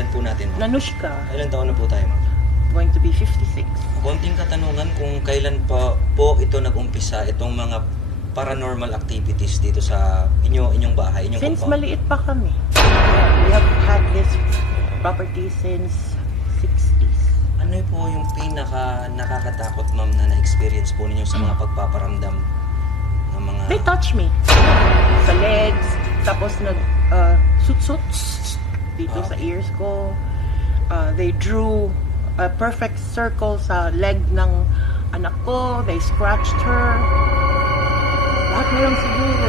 pangalan po natin, ma'am? Nanushka, Ilan taon na po tayo, ma'am? going to be 56. Konting katanungan kung kailan pa po ito nag-umpisa, itong mga paranormal activities dito sa inyong bahay, inyong Since compound. maliit pa kami. We have had this property since 60s. Ano po yung pinaka nakakatakot, ma'am, na na-experience po ninyo sa mga pagpaparamdam ng mga... They touch me. Sa legs, tapos sut-sut dito sa ears ko. They drew a perfect circle sa leg ng anak ko. They scratched her. Lahat na lang siguro.